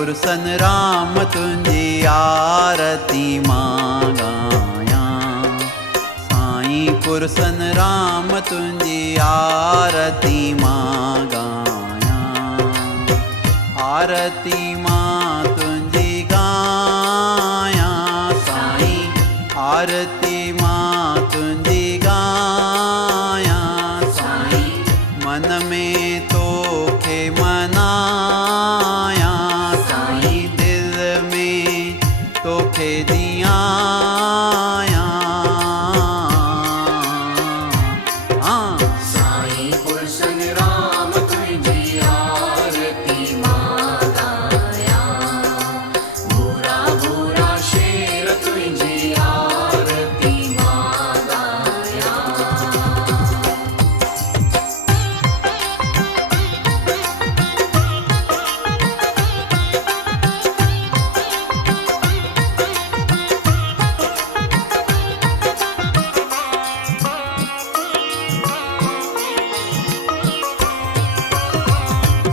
पुरसन राम तुंजी आरती मां गाया। साईं पुरसन राम तुंजी आरती मां गाया। आरती मां तुंजी गाया साईं। आरती मां तुंजी गाया साईं। मन में तोखे मनाया साईं। दिल में तोखे दियाया। साईं पुरसन राम तुंजी आरती मां गाया। भूरा भूरा शेर तुंजी आरती मां गाया।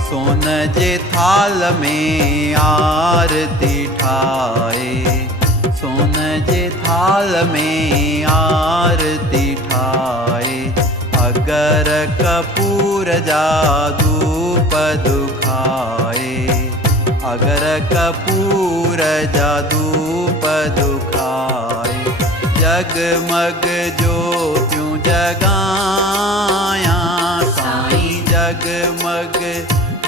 सोन जे थाल में आरती ठाए। सोन जे थाल में आरती ठाए। अगर कपूर जा धूप दुखाए। अगर कपूर जा धूप दुखाए। जगमग ज्योतियूं जगाया साईं। जगमग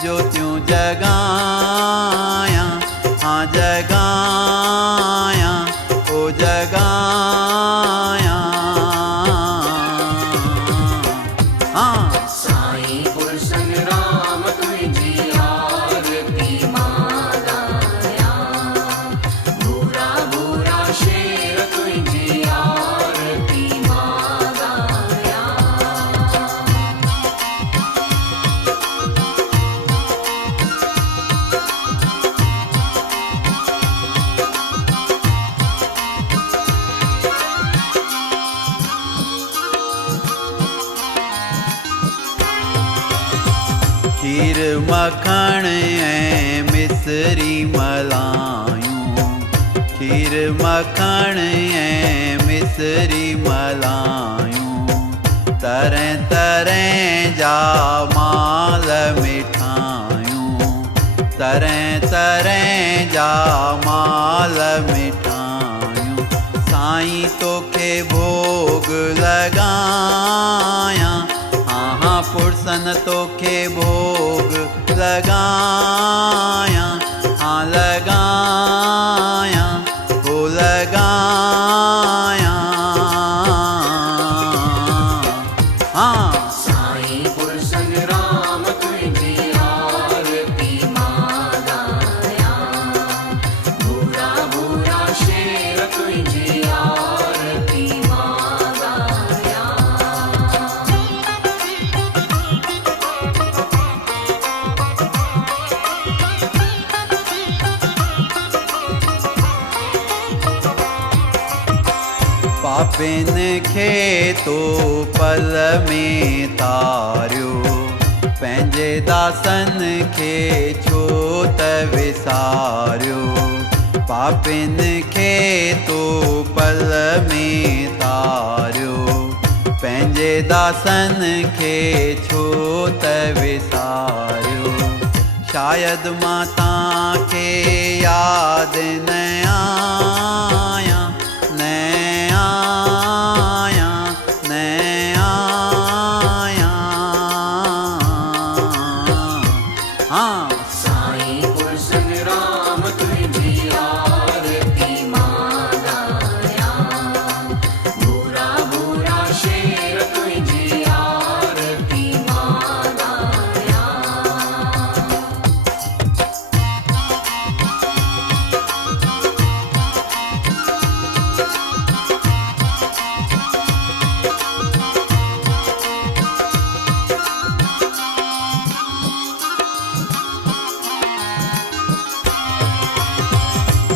ज्योतियूं जगाया। हाँ जगाया ओ जगाया। हाँ साईं पुरसन राम तुंजी आरती मां गाया। भूरा भूरा शेर तुंजी आरती मां गाया। खीर मखण ऐं मिसरी मलायूं। खीर मखण ऐं मिसरी मलायूं। तरह तरह जा माल मिठायूं। तरह तरह जा माल मिठायूं। साईं तोखे भोग लगाया। हाँ हाँ पुरसन तोखे भोग लगाया। हाँ लगाया हो लगाया। हाँ साईं पुरसन राम तुंजी आरती मां गाया। भूरा भूरा शेर तुंजी आरती मां गाया। पापिन खे तो पल में तारियो। पंहिंजे दासन खे छो त विसारियो। पापिन खे तो पल में तारियो। पंहिंजे दासन खे छो त विसारियो। शायदि मां तव्हांखे यादि न आया। न आया न आया। हाँ साईं पुरसन राम तुंजी आरती मां गाया। भूरा भूरा शेर तुंजी आरती मां गाया।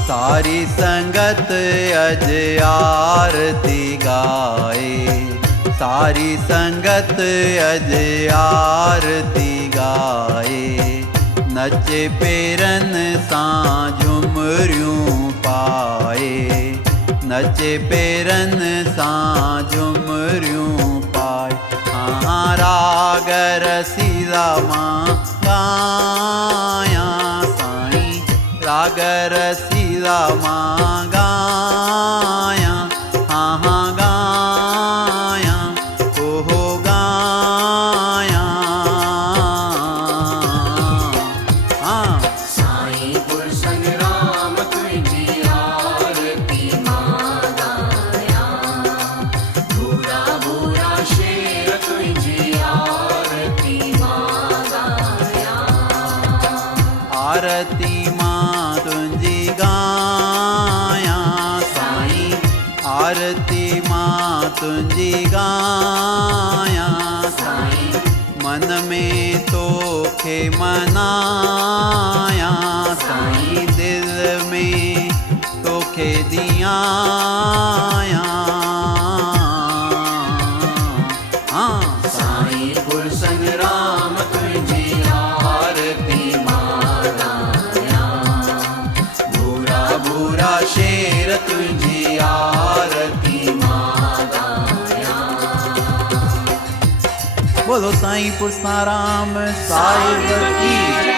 सारी संगत अज आरती गाए। सारी संगत अज आरती गाए। नचे पेरन सां झुमरियूं पाए, नचे पेरन सां झुमरियूं पाए। हाँ राग रसीदा मां गायां साईं, राग रसीदा मां गायां। हाँ गायां ओहो गायां। हाँ साईं गुलशन राम तुझी आरती मां गायां, भूरा भूरा शेर तुझी आरती मां गायां। आरती मां तुंहिंजी गायां साईं, आरती मां तुंहिंजी गायां साईं। मन में तोखे मनायां साईं, दिल में तोखे दियां। हाँ साईं गुलशन राम तुझी आरती मां गायां, भूरा भूरा शेर तुझी आरती मां गायां। बोलो साईं पुरस्ताराम साहिब की।